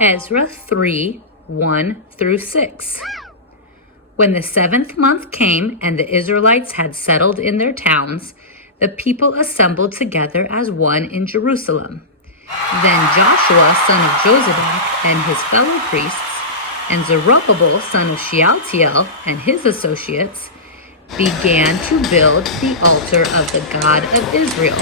Ezra 3, 1 through 6. When the 7th month came and the Israelites had settled in their towns, the people assembled together as one in Jerusalem. Then Joshua, son of Jozadak, and his fellow priests, and Zerubbabel, son of Shealtiel, and his associates, began to build the altar of the God of Israel,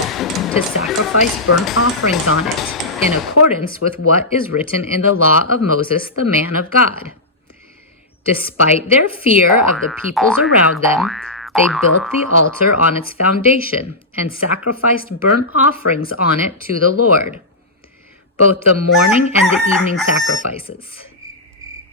to sacrifice burnt offerings on it, in accordance with what is written in the law of Moses, the man of God. Despite their fear of the peoples around them, they built the altar on its foundation and sacrificed burnt offerings on it to the Lord, both the morning and the evening sacrifices.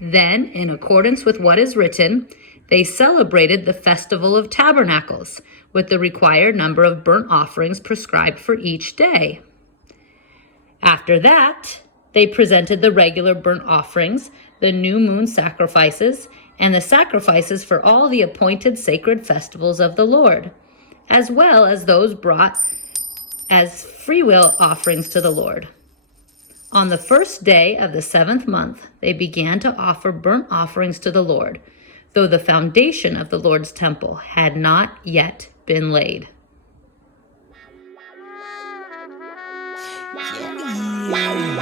Then, in accordance with what is written, they celebrated the Festival of Tabernacles with the required number of burnt offerings prescribed for each day. After that, they presented the regular burnt offerings, the new moon sacrifices, and the sacrifices for all the appointed sacred festivals of the Lord, as well as those brought as freewill offerings to the Lord. On the first day of the 7th month, they began to offer burnt offerings to the Lord, though the foundation of the Lord's temple had not yet been laid. Yeah.